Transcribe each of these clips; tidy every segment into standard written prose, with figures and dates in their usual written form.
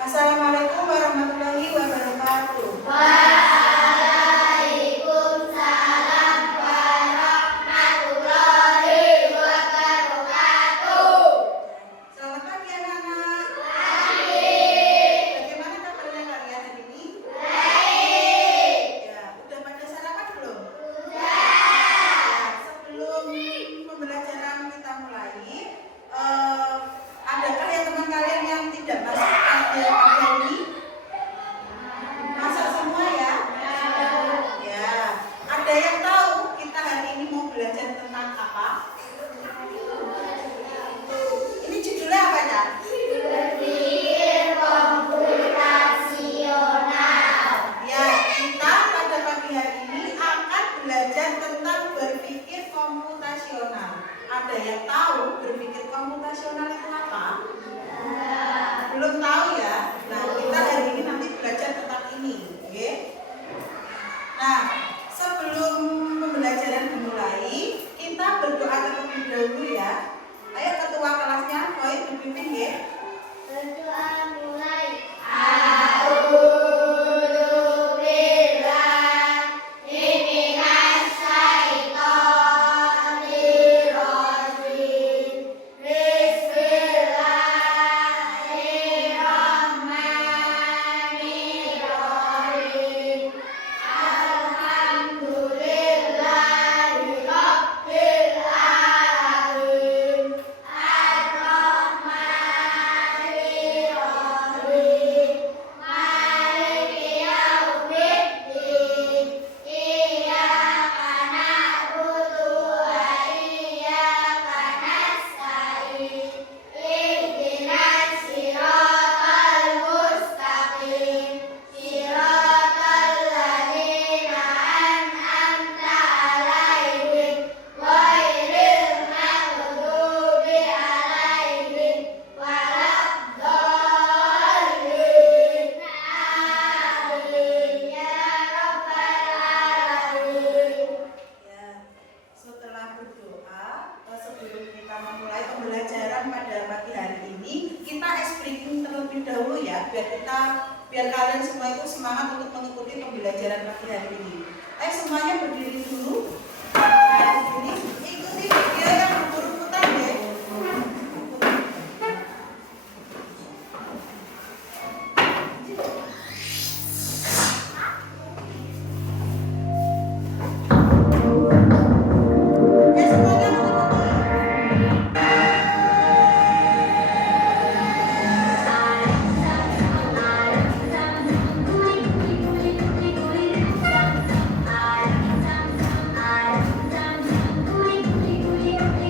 Assalamualaikum warahmatullahi wabarakatuh. Waalaikumsalam warahmatullahi wabarakatuh. Selamat pagi anak-anak. Pagi. Bagaimana kabarnya kalian hari ini? Baik. Ya, udah pada sarapan belum? Sudah. Ya, sebelum pembelajaran kita mulai, adakah ya teman kalian yang tidak masuk pada pagi ini? Masak semua ya? Ya. Ada yang tahu kita hari ini mau belajar tentang apa? Ini judulnya apa ya? Berpikir komputasional. Ya, kita pada pagi hari ini akan belajar tentang berpikir komputasional. Ada yang tahu berpikir komputasional itu apa? Belum tahu ya? Nah, kita hari ini nanti belajar tentang ini, oke? Nah, sebelum pembelajaran dimulai, kita berdoa terlebih dahulu ya. Ayo ketua kelasnya, Koi dipimpin ya. Berdoa mulai. A'udzubillahi minasyaitonirrajim. Bismillahirrahmanirrahim. Alhamdulillahi rabbil alamin. Ar-Rahmanir-Rahim. Maliki yaumiddin. Iyyaka na'budu wa iyyaka nasta'in. Ihdinas siratal mustaqim. Siratal ladzina an'amta 'alaihim ghairil maghdubi 'alaihim waladdallin. Amin ya rabbal alamin. Ya, setelah berdoa, sebelum kita memulai pembelajaran pada pagi hari ini, kita briefing terlebih dahulu ya, biar kalian semua itu semangat untuk mengikuti pembelajaran pagi hari ini. Ayo semuanya berdiri dulu. Nah, di sini ikuti video yang berurut-urutan ya. Ya semuanya mengikuti.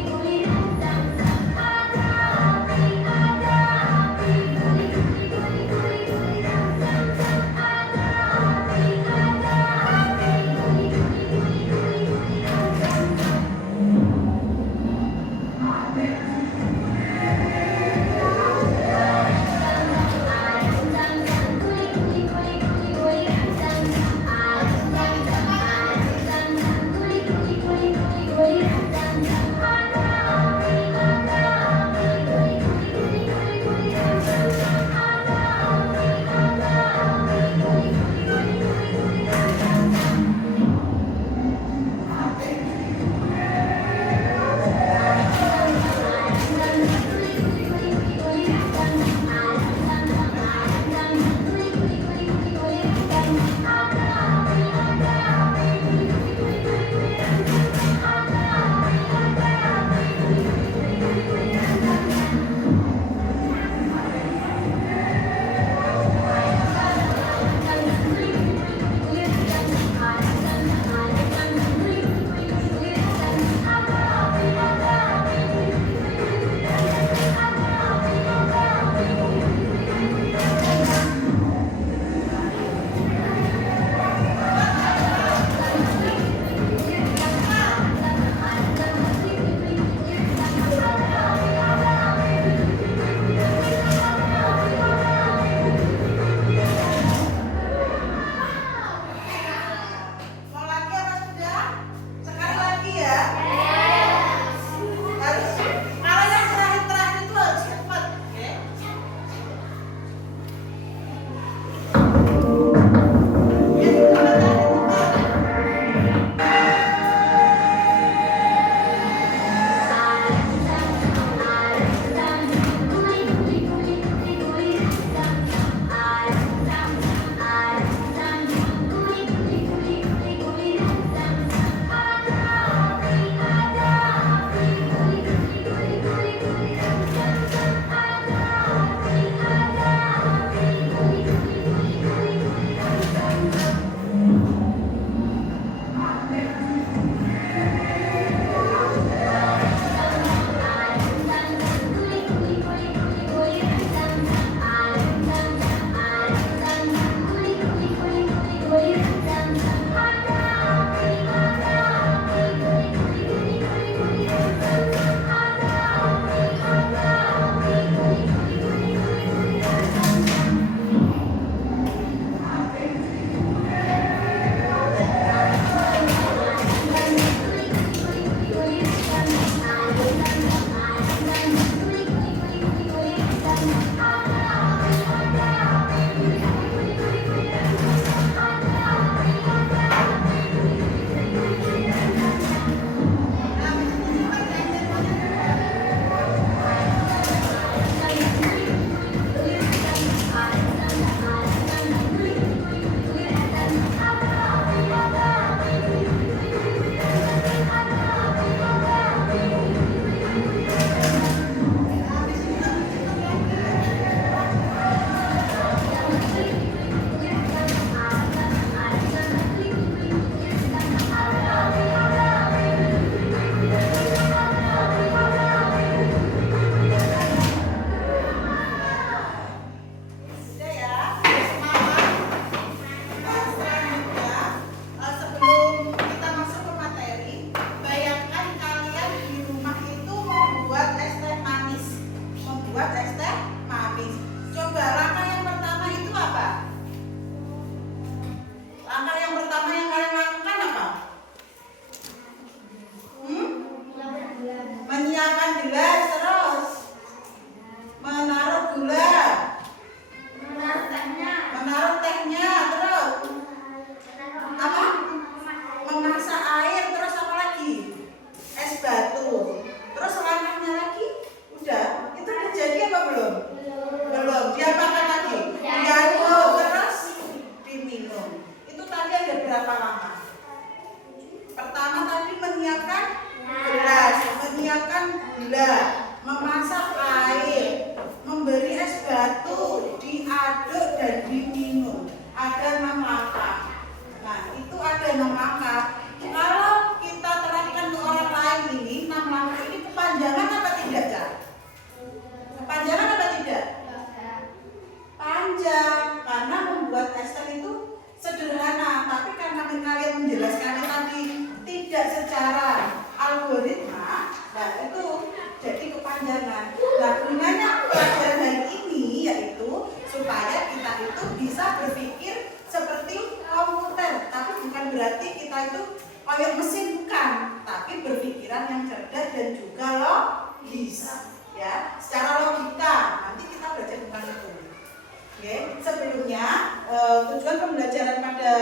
tujuan pembelajaran pada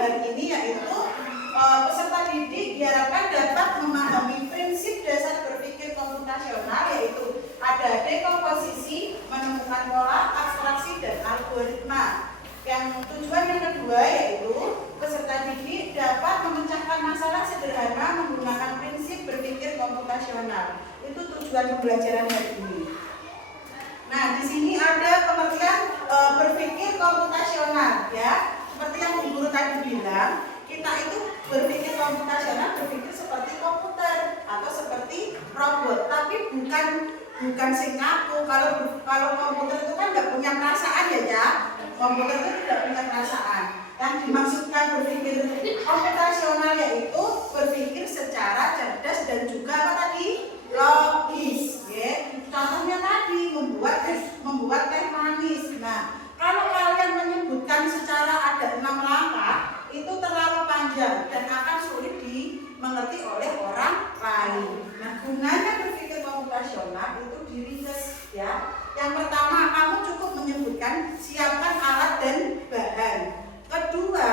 hari ini yaitu peserta didik diharapkan dapat memahami prinsip dasar berpikir komputasional, yaitu ada dekomposisi, menemukan pola, abstraksi, dan algoritma. Yang tujuan yang kedua yaitu peserta didik dapat memecahkan masalah sederhana menggunakan prinsip berpikir komputasional. Itu tujuan pembelajaran hari ini. Nah, di sini ada pengertian berpikir komputasional, ya. Seperti yang Bu Guru tadi bilang, kita itu berpikir komputasional, berpikir seperti komputer atau seperti robot, tapi bukan sing kaku. Kalau komputer itu kan nggak punya perasaan ya. Komputer itu tidak punya perasaan. Yang dimaksudkan berpikir komputasional yaitu berpikir secara cerdas dan juga apa tadi? Logis, ya. Contohnya tadi membuat teh manis. Nah, kalau kalian menyebutkan secara ada 6 langkah, itu terlalu panjang dan akan sulit dimengerti oleh orang lain. Nah, gunanya berpikir komputasional itu diringkas, ya. Yang pertama, kamu cukup menyebutkan siapkan alat dan bahan. Kedua,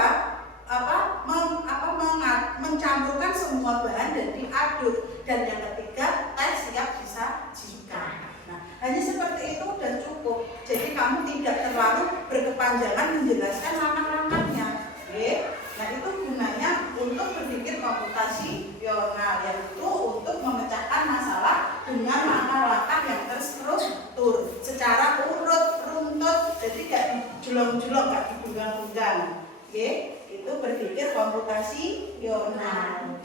mencampurkan semua bahan dan diaduk. Dan yang ketiga, teh siap disajikan. Nah, hanya seperti itu dan cukup. Jadi kamu tidak terlalu berkepanjangan menjelaskan langkah-langkahnya. Oke? Nah, itu gunanya untuk berpikir komputasional, yaitu untuk memecahkan masalah dengan langkah-langkah yang terstruktur secara runtut, jadi gak dijulung-julung, gak digunggang-gunggang. Oke? Itu berpikir komputasional.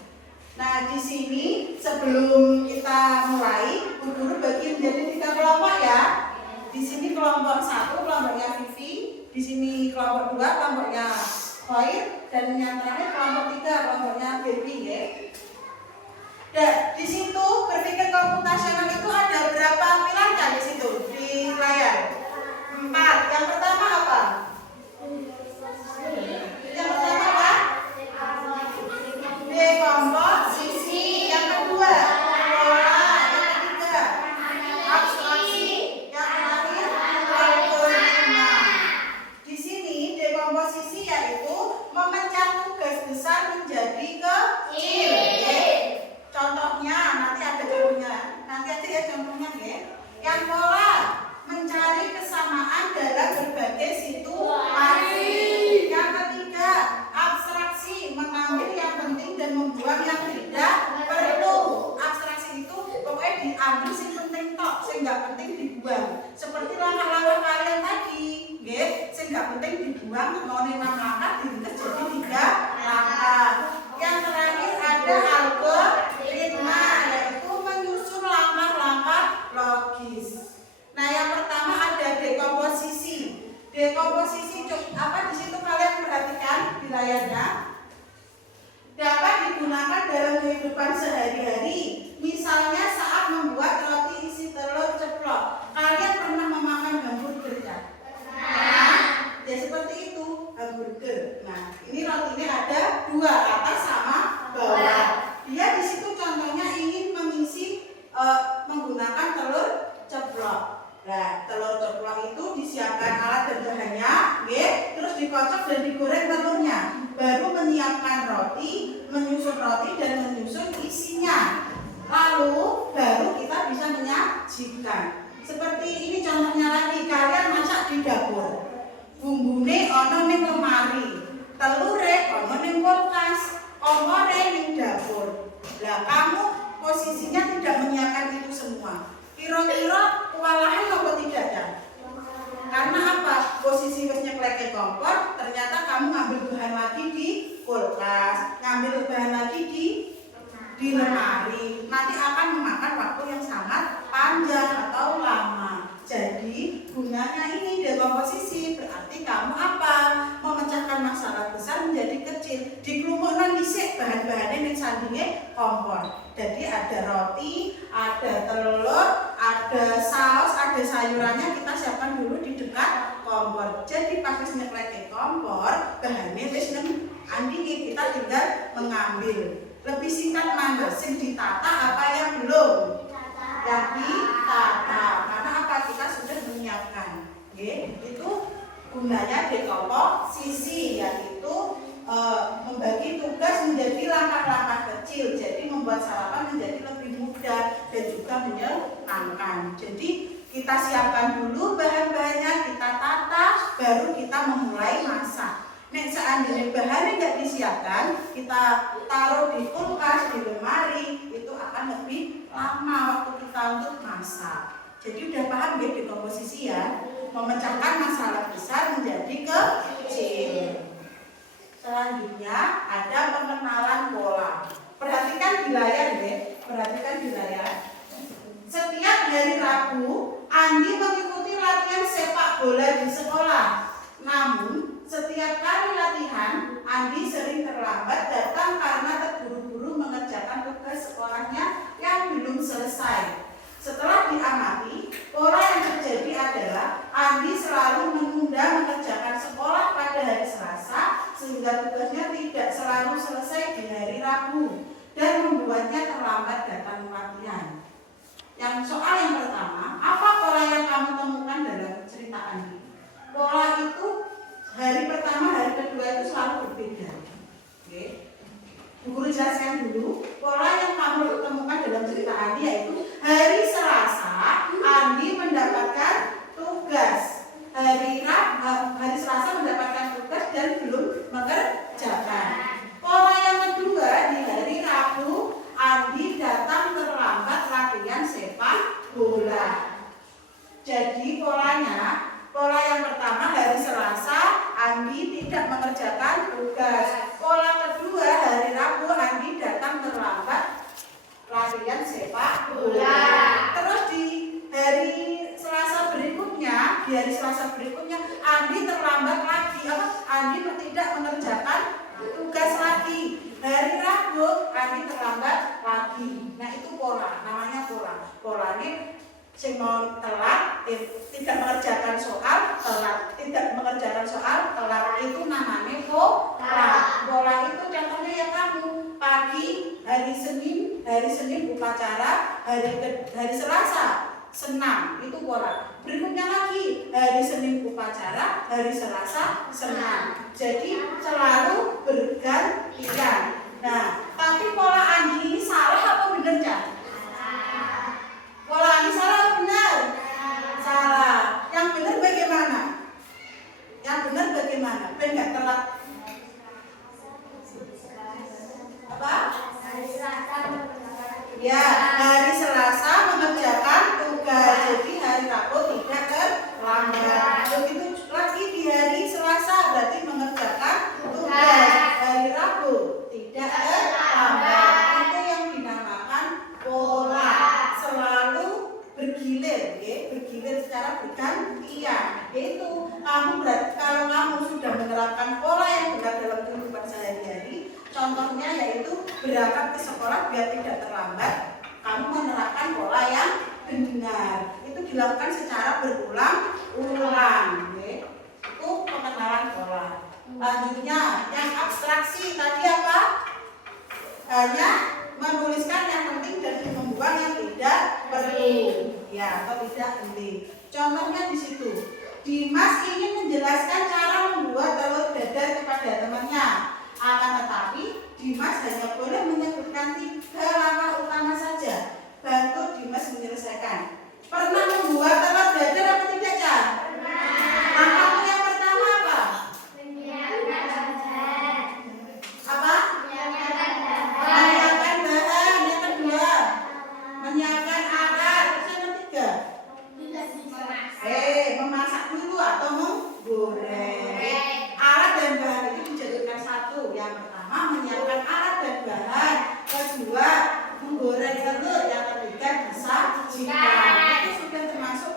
Nah, di sini sebelum kita mulai, Bu Guru bagi menjadi 3 kelompok ya. Di sini kelompok 1 kelompoknya Vivi, di sini kelompok 2 kelompoknya Khair, dan yang terakhir kelompok 3 kelompoknya Baby, ya. Dan di situ berpikir komputasional itu ada berapa pilihan di situ di layar? 4. Yang pertama apa? Yang pertama apa? Dekomposisi. Yang kedua pola. Yang ketiga abstraksi. Yang terakhir algoritma. Di sini dekomposisi yaitu memecah tugas besar menjadi kecil. Contohnya nanti ada contohnya. Nanti ada ya contohnya, ya. Yang pola mencari kesamaan dalam berbagai situasi. Yang ketiga, abstraksi, mengambil yang penting dan membuang yang tidak perlu. Abstraksi itu pokoknya diambil sing penting tok, sing nggak penting dibuang. Seperti langkah-langkah kalian tadi, nggih, sing nggak penting dibuang, ngene 6 langkah diringkas jadi 3 langkah. Yang terakhir ada algoritma, yaitu menyusun langkah-langkah logis. Nah, yang pertama ada dekomposisi. Dekomposisi apa di situ kalian perhatikan di layarnya? Dapat digunakan dalam kehidupan sehari-hari. Misalnya saat membuat roti isi telur ceplok. Kalian pernah memakan hamburger ya? Nah, ya seperti itu hamburger. Nah, ini rotinya ada 2, atas sama bawah. Dia di situ contohnya ingin mengisi menggunakan telur ceplok. Nah, telur ceplok itu disiapkan alat dan bahannya, terus dikocok dan digoreng telurnya. Baru menyiapkan roti, menyusun roti dan menyusun isinya. Lalu baru kita bisa menyajikan. Seperti ini contohnya lagi, kalian masak di dapur. Bumbune ono ning lemari, telure ono ning kulkas, kompore ning dapur. Lah kamu posisinya tidak menyiapkan itu semua. Kira-kira kewalahan apa tidak ya? Karena apa? Posisi nyekleke kompor, ternyata kamu ngambil bahan lagi di kulkas, ngambil bahan lagi di lemari. Nanti akan memakan waktu yang sangat panjang atau lama. Jadi gunanya ini dekomposisi, berarti kamu apa? Memecahkan masalah besar menjadi kecil. Dikelompokkan dhisik bahan-bahannya ning sandinge kompor. Jadi ada roti, ada telur, ada saus, ada sayurannya kita siapkan dulu di dekat kompor. Jadi pas wis nyekleke kompor, bahannya wis nang andinge, kita tinggal mengambil. Lebih singkat mana? Sing ditata apa yang belum? Yang ditata. Karena apa? Kita sudah menyiapkan. Itu gunanya dekomposisi, yaitu membagi tugas menjadi langkah-langkah kecil, jadi membuat sarapan menjadi lebih mudah dan juga menyenangkan. Jadi kita siapkan dulu bahan-bahannya, kita tata, baru kita memulai masak. Nek seandainya bahannya nggak disiapkan, kita taruh di kulkas, di lemari, itu akan lebih lama waktu kita untuk masak. Jadi udah paham ya dekomposisi ya, memecahkan masalah besar menjadi kecil. Selanjutnya ada pengenalan pola. Perhatikan di layar ya, perhatikan di layar. Setiap hari Rabu, Andi mengikuti latihan sepak bola di sekolah. Namun, setiap kali latihan, Andi sering terlambat datang karena terburu-buru mengerjakan tugas sekolahnya yang belum selesai. Setelah diamati, pola yang terjadi adalah Andi selalu menunda mengerjakan sekolah pada hari Selasa sehingga tugasnya tidak selalu selesai di hari Rabu dan membuatnya terlambat datang latihan. Yang soal yang pertama, apa pola yang kamu temukan dalam cerita Andi? Pola itu hari pertama, hari kedua itu selalu berbeda. Oke. Bu Guru jelaskan dulu, pola yang kamu temukan dalam cerita Andi yaitu hari Selasa Andi mendapatkan tugas, hari Selasa mendapatkan tugas dan belum mengerjakan. Pola yang kedua, di hari Rabu Andi datang terlambat latihan sepak bola. Jadi pola yang pertama hari Selasa Andi tidak mengerjakan tugas. Pola kedua hari Rabu Andi datang terlambat latihan sepak bola. Terus di hari Selasa berikutnya, Andi terlambat lagi. Andi tidak mengerjakan tugas lagi. Hari Rabu Andi terlambat lagi. Nah itu pola, namanya pola. Pola ini sing mau telat, tidak mengerjakan soal, telat, tidak mengerjakan soal, telat, itu namanya pola. Pola itu contohnya ya kamu pagi hari Senin upacara, hari Selasa senam, itu pola. Berikutnya lagi hari Senin upacara, hari Selasa senam. Jadi selalu bergantian. Nah, tapi pola Andi ini salah apa benar Cak? Pola Andi salah atau benar? Salah. Yang benar bagaimana? Ben nggak telat. Apa? Ya, hari Selasa mengerjakan tugas. Jadi hari Rabu tidak terlambat. Begitu lagi di hari Selasa berarti mengerjakan tugas. Hari Rabu tidak terlambat. Itu yang dinamakan pola. Selalu bergilir, ya, bergilir secara bergantian. Itu kalau kamu sudah menerapkan pola yang benar dalam kehidupan sehari-hari, contohnya yaitu berangkat ke sekolah biar tidak terlambat, kamu menerapkan pola yang benar. Itu dilakukan secara berulang-ulang, ya. Itu pengenalan pola. Lanjutnya yang abstraksi tadi apa? Hanya menuliskan yang penting dan membuang yang tidak perlu, ya, atau tidak penting. Contohnya di situ, Dimas ingin menjelaskan cara membuat telur dadar kepada temannya. Akan tetapi Dimas hanya boleh menyebutkan 3 langkah utama saja. Bantu Dimas menyelesaikan. Pernah membuat telur dadar apa tidak, Cak? Langkahmu yang pertama apa? Apa? Menyiapkan bahan. Yang kedua, menyiapkan alat. Terus yang ketiga, memasak dulu atau menggoreng. Alat dan bahan itu dijadikan satu. Yang pertama menyiapkan alat dan bahan. Kedua menggoreng telur. Yang ketiga disajikan. Itu sudah termasuk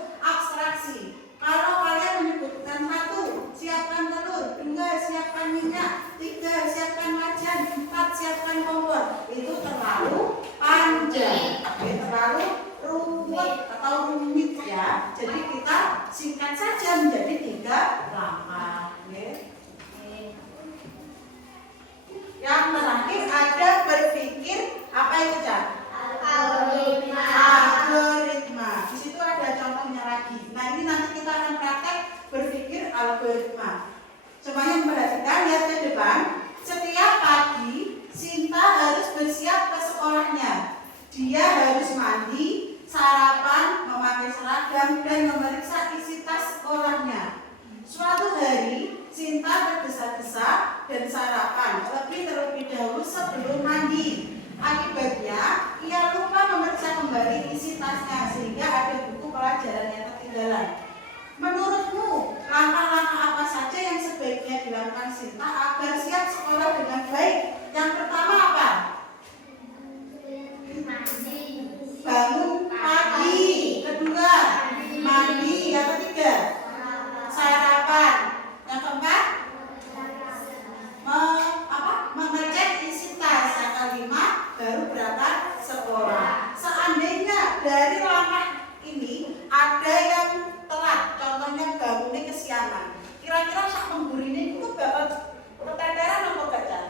algoritma. Semuanya memperhatikan, lihat ke depan. Setiap pagi Sinta harus bersiap ke sekolahnya. Dia harus mandi, sarapan, memakai seragam, dan memeriksa isi tas sekolahnya. Suatu hari Sinta tergesa-gesa dan sarapan terlebih dahulu sebelum mandi. Akibatnya ia lupa memeriksa kembali isi tasnya sehingga ada buku pelajaran yang ketinggalan. Menurutmu, langkah-langkah apa saja yang sebaiknya dilakukan Sinta agar siap sekolah dengan baik? Yang pertama apa? Bangun pagi. Kedua, mandi. Yang ketiga, sarapan. Yang keempat, mengecek isi tas. Yang kelima, baru berangkat sekolah. Seandainya dari langkah ini ada yang telat, contohnya bangunnya kesiangan, kira-kira sak menggurine itu bakal keteteran apa gak?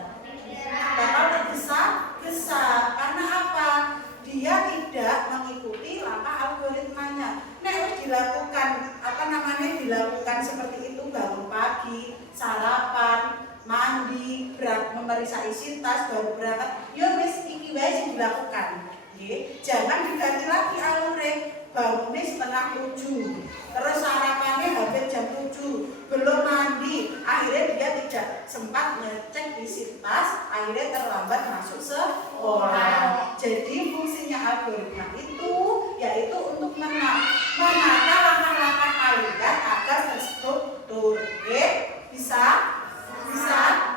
Bakal tergesa-gesa. Karena apa? Dia tidak mengikuti langkah algoritmanya. Harus dilakukan dilakukan seperti itu, bangun pagi, sarapan, mandi, memeriksa isi tas, baru berangkat. Yo wis iki wae sing dilakukan. Jangan diganti lagi alure. Bangunnya setengah 7, terus sarapannya hampir jam 7, belum mandi, akhirnya dia tidak sempat ngecek isi tas, akhirnya terlambat masuk sekolah. Jadi fungsinya algoritma itu yaitu untuk menata langkah-langkah kalian agar terstruktur. Bisa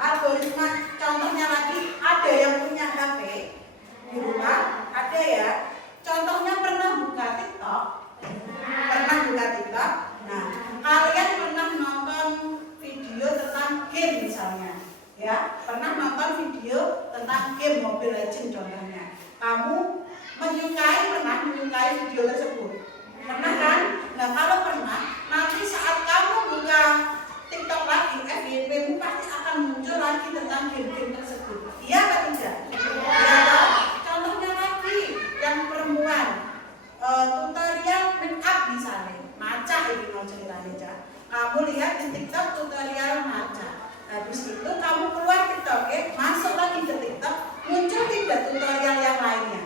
algoritma. Contohnya lagi, ada yang punya HP di rumah, ada ya. Contohnya pernah buka TikTok? Nah, kalian pernah nonton video tentang game misalnya, ya? Pernah nonton video tentang game Mobile Legends contohnya. Kamu pernah menyukai video tersebut? Pernah kan? Nah, kalau pernah, nanti saat kamu buka TikTok lagi, FYP-mu pasti akan muncul lagi tentang game-game tersebut. Iya atau tidak? Ya. Contohnya lagi, yang perempuan, tutorial make up misalnya, maca ini mau ceritanya aja. Kamu lihat di TikTok tutorial maca. Habis itu kamu keluar TikTok, masuk lagi ke TikTok, muncul tidak tutorial yang lainnya?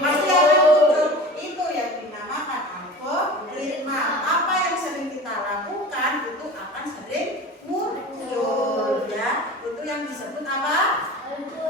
Pasti akan muncul. Itu yang dinamakan algoritma. Apa yang sering kita lakukan itu akan sering muncul, ya. Itu yang disebut apa?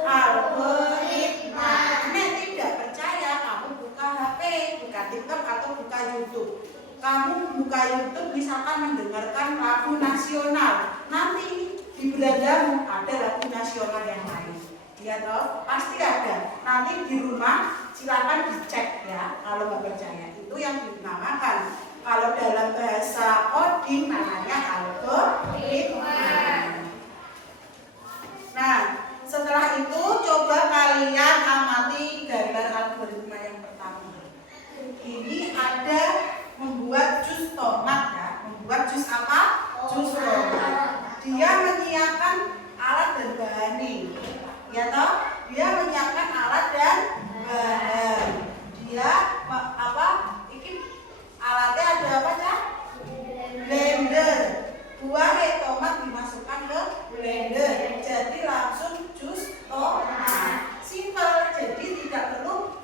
Algoritma. Tidak percaya, kamu buka HP, buka TikTok atau buka YouTube. Kamu buka YouTube misalkan mendengarkan lagu nasional, nanti di belandamu ada lagu nasional yang lain. Ya toh, pasti ada. Nanti di rumah silakan dicek ya. Kalau nggak percaya, itu yang dinamakan. Kalau dalam bahasa coding namanya algoritma. Nah, setelah itu coba kalian amati gambar algoritma yang pertama. Ini ada membuat jus tomat ya. Membuat jus apa? Jus tomat. Dia menyiapkan alat dan bahannya. Ya toh? Dia menyiapkan alat dan bahan. Dia Iki alatnya ada apa, Cak? Blender. Buah tomat dimasukkan ke blender. Jadi langsung jus tomat. Simpel. Jadi tidak perlu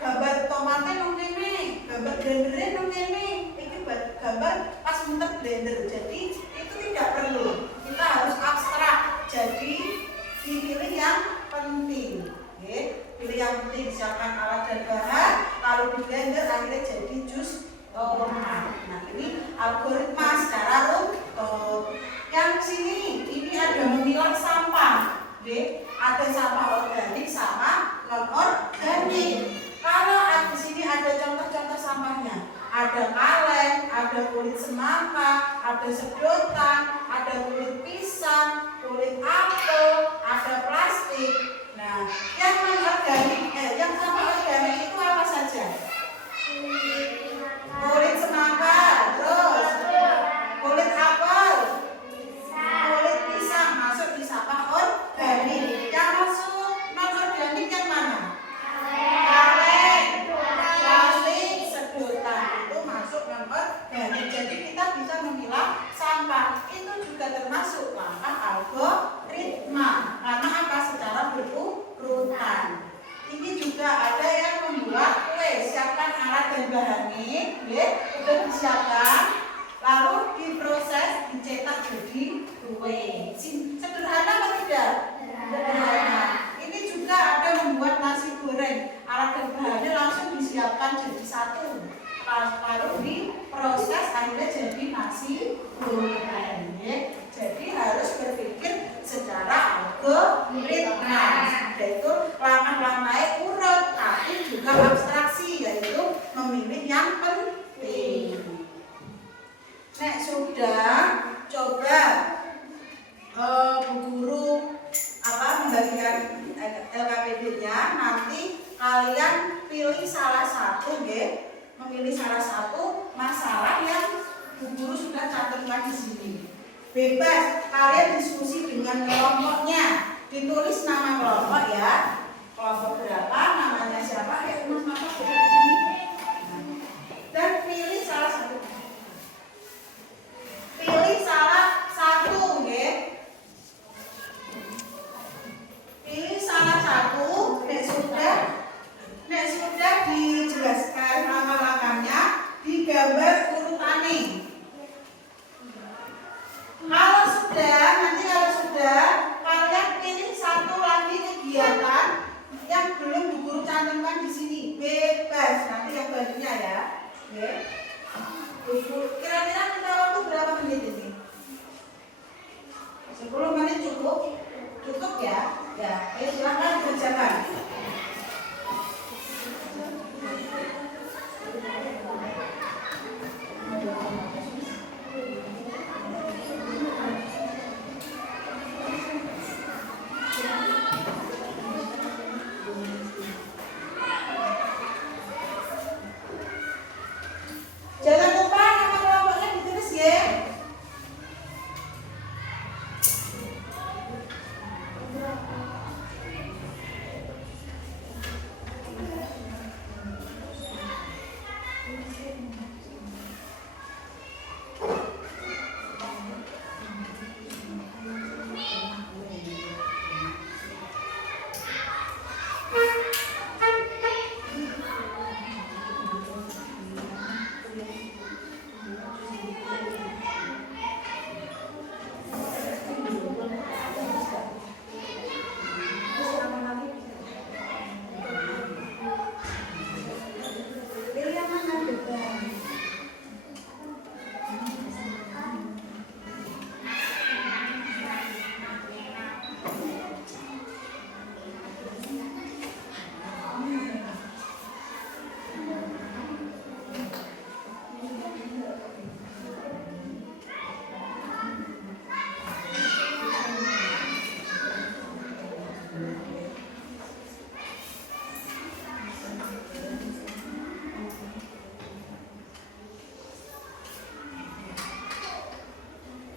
gambar tomatnya nang kene, gambar blendernya nang kene. Iki gambar pas muter blender. Jadi itu tidak perlu. Kita harus abstrak. Jadi dipilih yang penting. Pilih yang penting, siapkan alat dan bahan. Kalau di blender akhirnya jadi jus tomat. Nah, ini algoritma secara runtut. Yang sini ini ada memilah sampah. Ada sampah organik sama non organik. Kalau di sini ada contoh-contoh sampahnya. Ada kaleng, ada kulit semangka, ada sedotan, ada kulit pisang, kulit apel, ada plastik. Nah, yang non organik, yang sampah organik itu apa saja? Kulit semangka, terus kulit apel, kulit pisang masuk di sampah organik. Yang masuk non organik yang mana? Kaleng, plastik, sedotan itu masuk non organik. Jadi kita bisa memilah sampah. itu juga termasuk langkah algoritma. Karena apa? Secara berurutan. Ini juga ada yang membuat kue. Siapkan alat dan bahannya, sudah disiapkan, lalu diproses, dicetak jadi kue. Sederhana atau tidak? Sederhana. Ini juga ada membuat nasi goreng. Alat dan bahannya langsung disiapkan jadi satu. Lalu diproses akhirnya jadi nasi goreng. Jadi harus berpikir secara algoritma, yaitu langkah-langkahnya urut tapi juga abstraksi, yaitu memilih yang penting. Nek sudah coba Bu Guru membagikan LKPD-nya, nanti kalian pilih salah satu, memilih salah satu masalah yang Bu Guru sudah catatkan di sini. Bebas, kalian diskusi dengan kelompoknya. Ditulis nama kelompok ya. Kelompok berapa, namanya siapa, Mas Mama sudah di sini. Dan pilih salah satu. Pilih salah satu, Pilih salah satu. Nek sudah dijelaskan langkah-langkahnya, digambar urutannya. Kalau sudah, kalian pilih satu lagi kegiatan yang belum Bu Guru cantumkan di sini. Bebas, nanti yang bajunya ya. Kira-kira kita waktu berapa menit ini? 10 menit cukup? Cukup ya? Ya, ayo silakan kerjakan. Jangan lupa nama kelompoknya ditulis ya.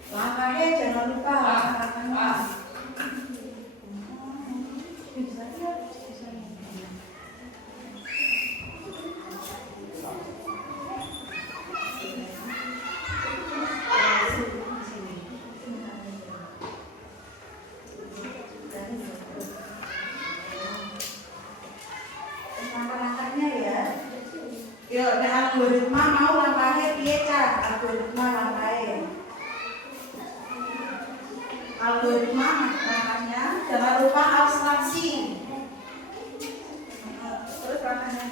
Langkahnya jangan lupa langkahnya. Langkah-langkahnya ya. Yo, nek algoritma mau langkahnya piye, Cak? Algoritma langkahnya. Algoritma langkahnya jangan lupa abstraksi. Terus langkahnya.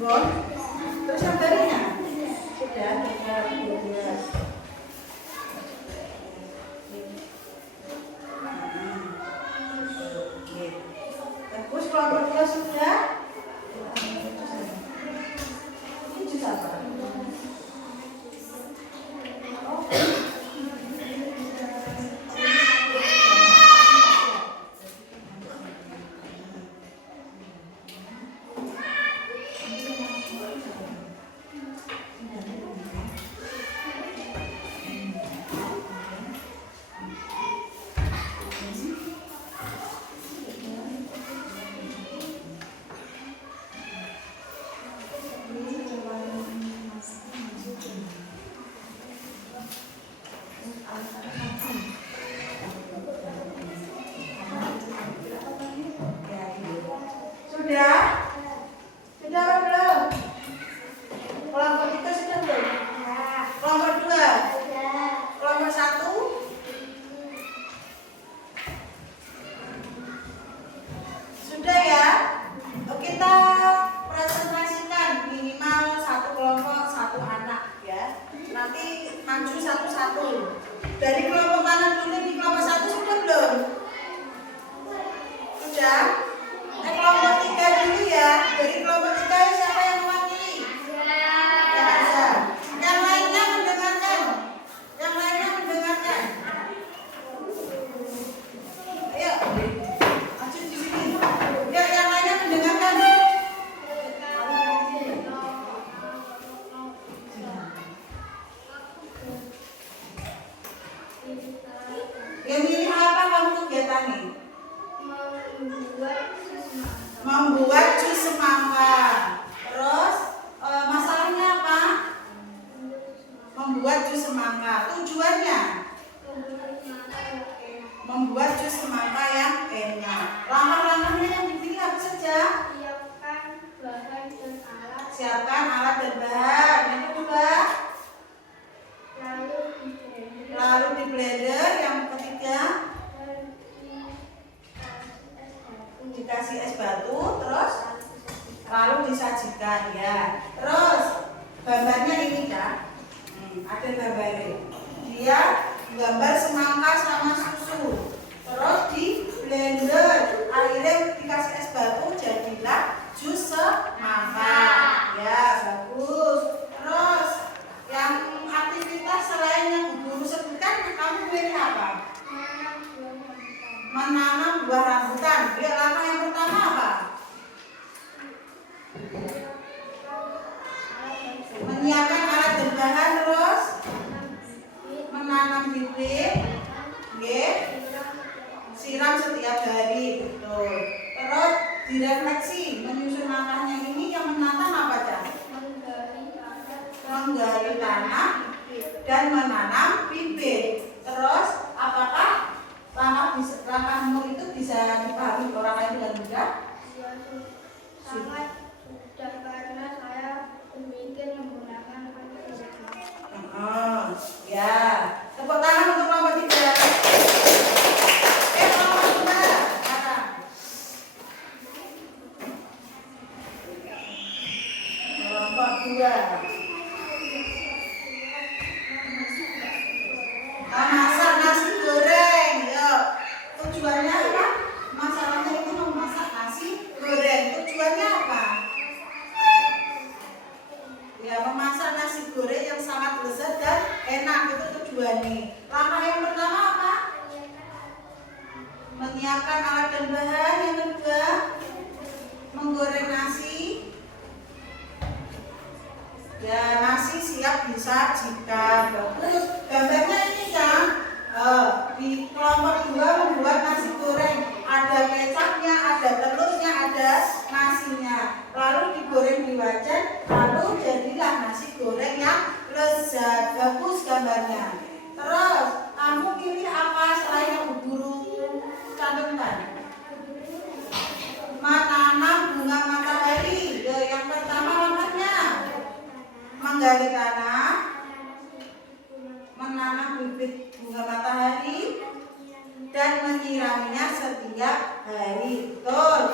Bon, terus yang tadinya sudah bagus. Kelompok 2 sudah. Ini jus apa? Sudah? Sudah apa belum? Kelompok 3 sudah belum? Kelompok 2? Kelompok 1? Sudah ya? Kita presentasikan minimal 1 kelompok 1 anak ya. Nanti maju satu-satu. Dari kelompok mana dulu di kelompok 1 sudah belum? Sudah? Kelompok 3 dulu ya. Dari kelompok 3 siapa yang mewakili? Ya, ada. Yang lainnya mendengarkan. Yang lainnya mendengarkan. Ayo. Maju di sini. Ya, yang lainnya mendengarkan. Yang milih apa kamu kegiatannya? Membuat jus semangka. Terus masalahnya apa? Membuat jus semangka. Tujuannya membuat jus semangka yang enak. Langkah-langkahnya yang dipilih apa saja? Siapkan alat dan bahan. Yang kedua, lalu di blender. Yang ketiga, dikasih es batu, terus lalu disajikan ya. Terus gambarnya ini kan, ada gambarnya. Dia gambar semangka sama susu. Terus di blender, akhirnya dikasih es batu, jadilah jus semangka. Ya, bagus. Terus yang aktivitas selain yang guru sebutkan, kamu pilih apa? Menanam buah rambutan. Ya, langkah yang pertama apa? Menyiapkan alat dan bahan, terus menanam bibit. Siram setiap hari, betul. Terus direfleksi, menyusun langkahnya ini. Yang menanam apa, Cak? Menggali tanah dan menanam bibit. Terus apakah langkahmu itu bisa dipahami orang lain dengan mudah? Sangat mudah karena saya berpikir menggunakan Ya, tepuk tangan untuk kelompok 3. Kelompok 2 sekarang. Kelompok 2. Masak nasi goreng. Yuk. Tujuannya apa? Masalahnya itu memasak nasi goreng. Tujuannya apa? Ya, memasak nasi goreng yang sangat lezat dan enak, itu tujuannya. Langkah yang pertama apa? Menyiapkan alat dan bahan. Yang kedua, menggoreng nasi. Ya, nasi siap disajikan. Bagus. Gambarnya ini kan di kelompok 2 membuat nasi goreng. Ada kecapnya, ada telurnya, ada nasinya. Lalu digoreng di wajan, lalu jadilah nasi goreng yang lezat. Bagus gambarnya. Terus kamu pilih apa selain yang guru cantumkan? Menanam bunga matahari. Yang pertama langkahnya menggali tanah, menanam bibit bunga matahari, dan menyiraminya setiap hari. Betul.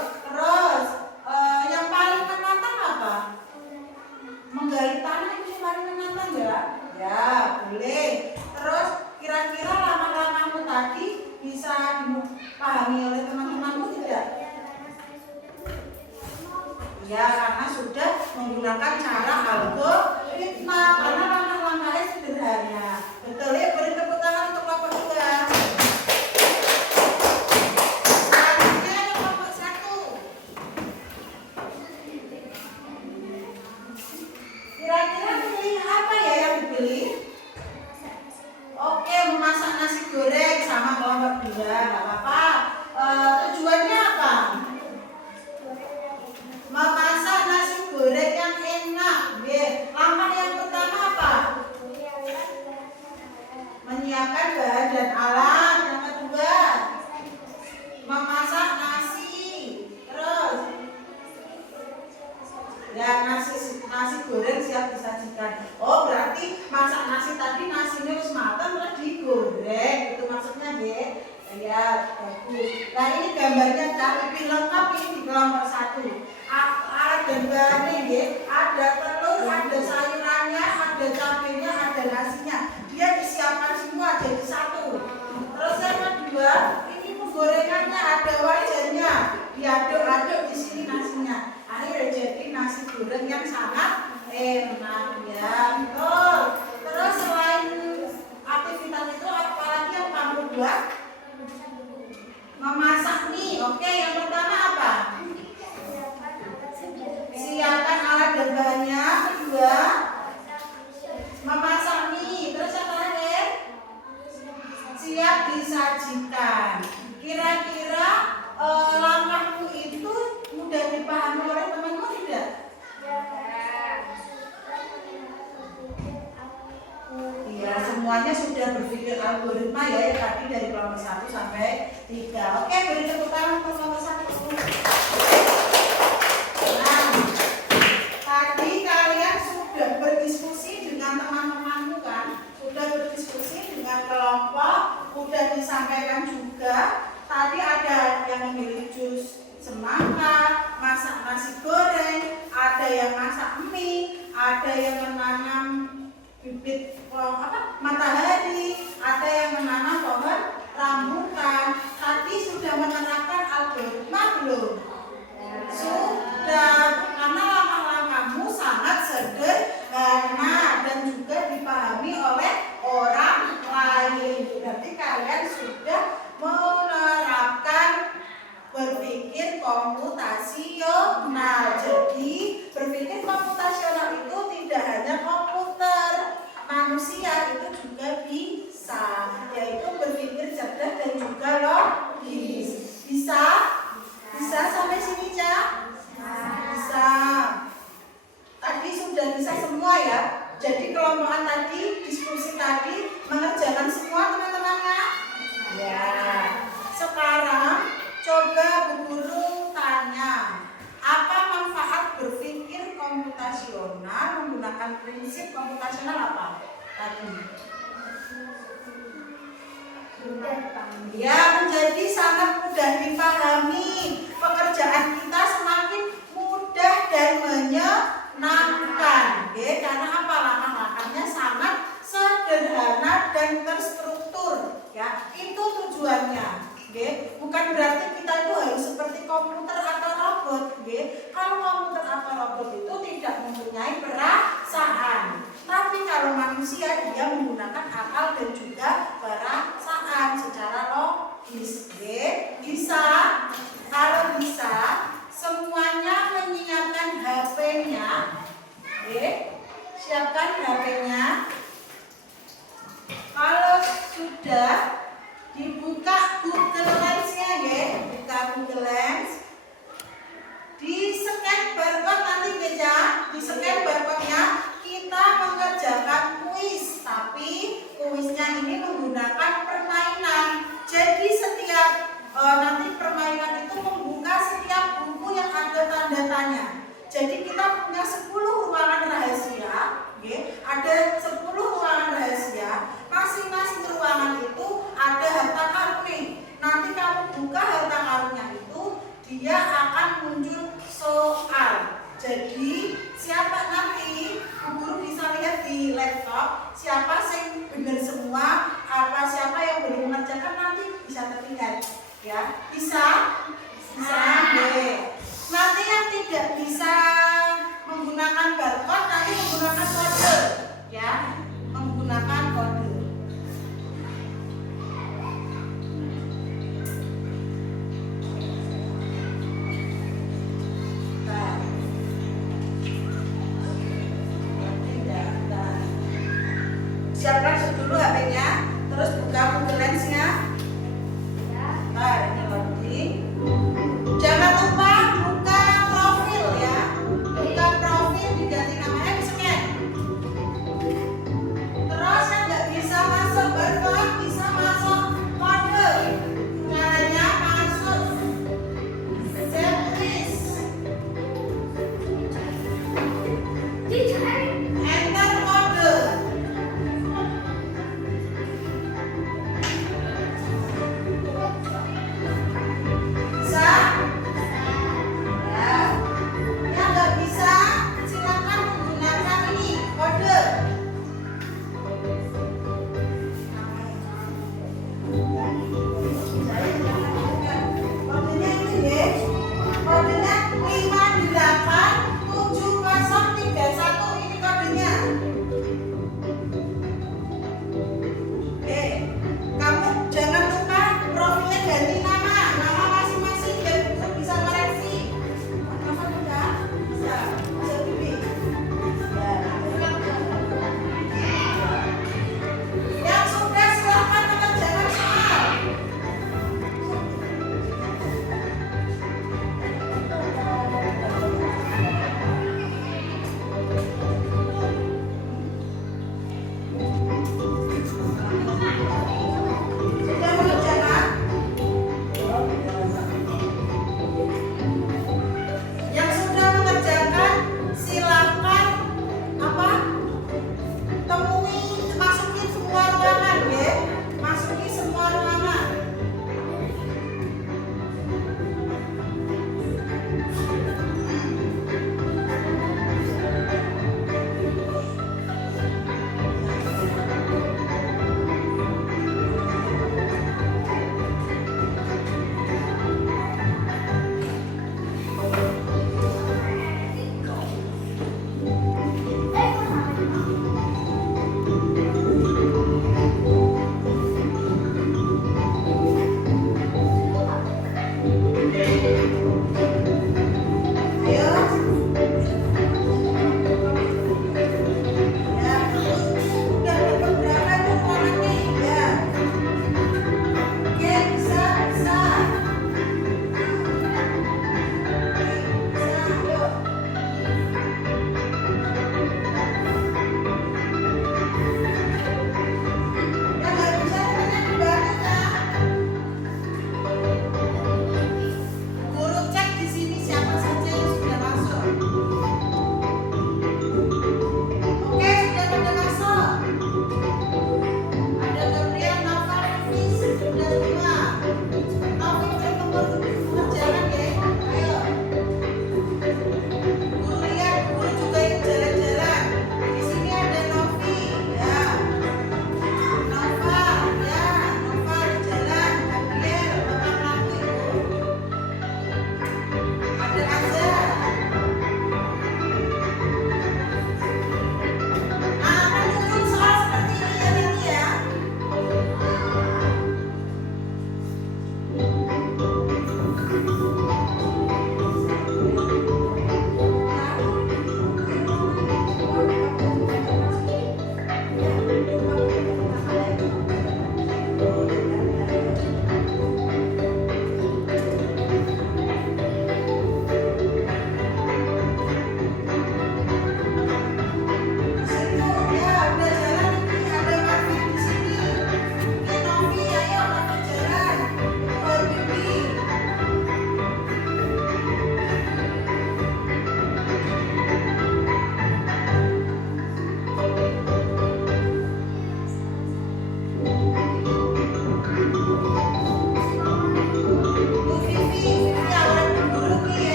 Ya, karena sudah menggunakan cara algoritma karena langkah-langkahnya sederhana. Betul ya, beri tepuk tangan untuk kelompok 2. Selanjutnya kelompok 1. Kira-kira pilih apa ya yang dibeli? Oke, memasak nasi goreng sama kelompok 2, nggak apa-apa. Tujuannya apa? Memasak nasi goreng yang enak. Langkah yang pertama apa? Menyiapkan bahan dan alat. Yang kedua, memasak nasi. Terus, ya nasi goreng siap disajikan. Oh, berarti masak nasi tadi nasinya harus matang terus digoreng. Itu maksudnya, ya. Ya, bagus. Nah, ini gambarnya lebih lengkap ini di kelompok 1. Alat dan bahannya, ya. Ada telur, ada sayurannya, ada cabenya, ada nasinya. Dia disiapkan semua jadi satu. Terus yang kedua, ini penggorengannya, ada wajannya. Diaduk-aduk di sini nasinya. Akhirnya jadi nasi goreng yang sangat enak, ya. Betul. Terus selain aktivitas itu, apalagi yang kamu buat? Memasak mie. Oke, yang pertama apa? Siapkan alat dan bahannya. Kedua, memasak mie. Terus yang terakhir, siap disajikan. Kira-kira langkahmu itu mudah dipahami oleh temanmu tidak? Iya, semuanya sudah berpikir algoritma ya, yang tadi dari kelompok 1 sampai 3. Oke, beri tepuk tangan untuk kelompok 1. Nah, tadi kalian sudah berdiskusi dengan teman-temanmu kan? Sudah berdiskusi dengan kelompok, sudah disampaikan juga. Tadi ada yang memilih jus semangka, masak nasi goreng, ada yang masak mie, ada yang menanam bibit matahari, ada yang menanam pohon rambutan. Tadi sudah menerapkan algoritma belum? Sudah, karena langkah-langkahmu sangat sederhana dan juga dipahami oleh orang lain. Berarti kalian sudah menerapkan berpikir komputasional. Jadi berpikir komputasional itu tidak hanya komputer, manusia itu juga bisa, yaitu berpikir cerdas dan juga logis. Bisa sampai sini, Cak? Bisa. Tadi sudah bisa semua ya. Jadi kelompokan tadi, diskusi tadi mengerjakan semua teman-temannya. Ya. Sekarang coba Bu Guru tanya, apa manfaat berpikir komputasional menggunakan prinsip komputasional apa tadi? Ya, menjadi sangat mudah dipahami. Pekerjaan kita semakin mudah dan menyenangkan. Karena apa? Langkah-langkahnya sangat sederhana dan terstruktur. Ya, itu tujuannya. Bukan berarti kita itu harus seperti komputer atau robot. Kalau komputer atau robot itu tidak mempunyai perasaan. Tapi kalau manusia dia menggunakan akal dan juga perasaan secara logis. Bisa. Kalau bisa, semuanya menyiapkan HP-nya. Siapkan HP-nya. Kalau sudah, dibuka Google Lens-nya, buka Google Lens. Di scan barcode nanti di scan barcode-nya kita mengerjakan kuis, tapi kuisnya ini menggunakan permainan. Jadi setiap nanti permainan itu membuka setiap buku yang ada tanda tanya. Jadi kita punya 10 ruangan rahasia, ada 10 ruangan rahasia. Masing-masing ruangan itu ada harta karun. Nanti kamu buka harta karunnya itu, dia akan muncul soal. Jadi siapa nanti guru bisa lihat di laptop siapa yang benar semua, siapa yang belum mengerjakan nanti bisa terlihat. Ya, bisa. Nanti yang tidak bisa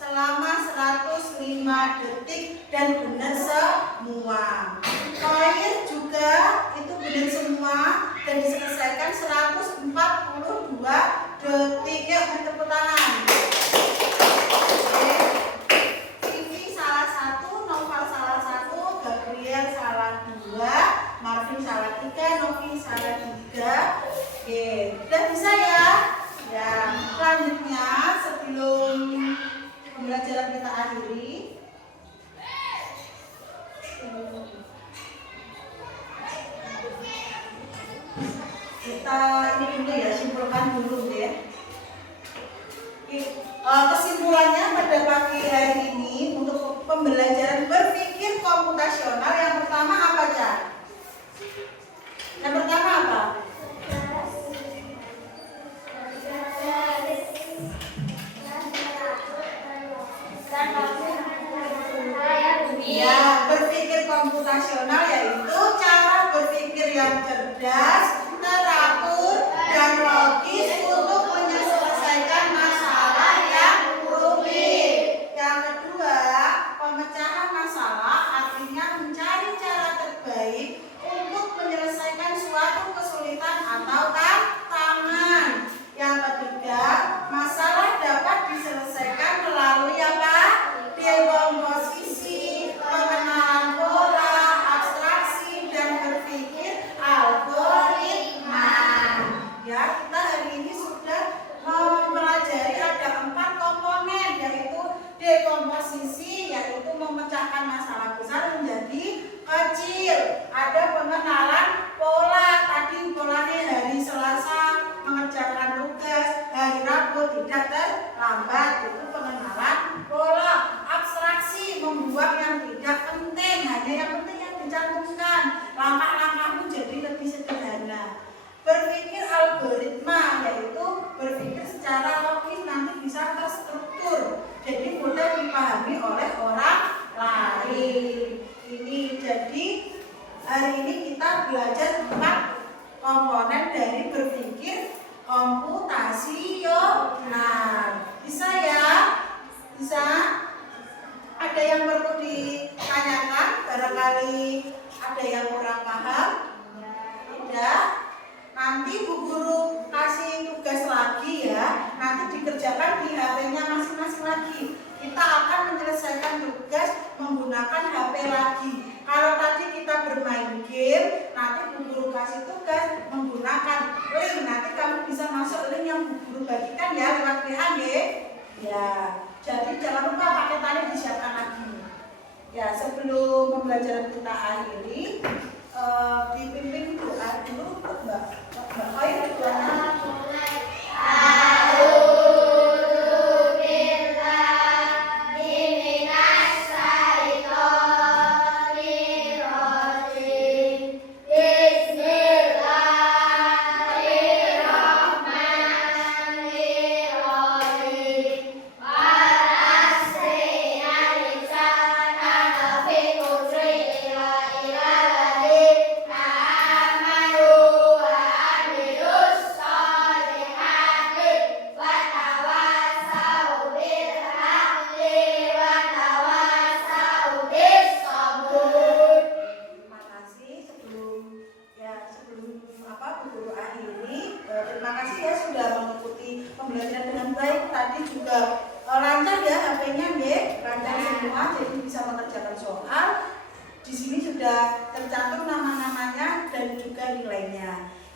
selama 105 detik dan benar semua. Koin juga itu benar semua dan diselesaikan 142 detik. Yuk, tepuk tangan. Oke. Vivi salah 1, Noval salah 1, Gabriel salah 2, Marvin salah 3, Novi salah 3. Oke, udah bisa ya? Ya, selanjutnya sebelum pembelajaran kita akhiri, kita ini dulu ya, simpulkan dulu ya. Kesimpulannya pada pagi hari ini untuk pembelajaran berpikir komputasional yang pertama apa, Cak? Yang pertama apa? Ya, berpikir komputasional yaitu cara berpikir yang cerdas, teratur, dan logis untuk menyelesaikan masalah yang rumit. Yang kedua, pemecahan masalah artinya mencari cara terbaik untuk menyelesaikan suatu kesulitan atau tantangan. Yang ketiga, masalah dapat diselesaikan melalui apa? Dekomposisi, pengenalan pola, abstraksi, dan berpikir algoritma. Ya, kita hari ini sudah mempelajari ada 4 komponen, yaitu dekomposisi, yaitu memecahkan masalah besar menjadi kecil. Ada pengenalan pola, tadi polanya hari Selasa mengerjakan tugas, hari Rabu tidak terlambat, itu pengenalan pola. Abstraksi, membuat yang tidak penting, hanya yang penting yang dicantumkan, langkah-langkahmu jadi lebih sederhana. Berpikir algoritma, yaitu berpikir secara logis, nanti bisa terstruktur, jadi mudah dipahami oleh orang lain. Ini jadi hari ini kita belajar 4 komponen dari berpikir komputasional. Bisa ya? Bisa? Ada yang perlu ditanyakan? Barangkali ada yang kurang paham? Tidak? Nanti Bu Guru kasih tugas lagi ya. Nanti dikerjakan di HP-nya masing-masing lagi. Kita akan menyelesaikan tugas menggunakan HP lagi. Kalau tadi kita bermain game, nanti Bu Guru kasih tugas menggunakan link. Nanti kamu bisa masuk link yang Bu Guru bagikan ya lewat WA ya. Ya, jadi jangan lupa paketannya disiapkan lagi. Ya, sebelum pembelajaran kita akhiri, dipimpin doa dulu Mbak Oy, doanya.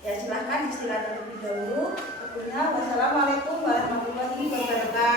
Ya, silahkan istirahat terlebih dahulu. Wassalamualaikum warahmatullahi wabarakatuh.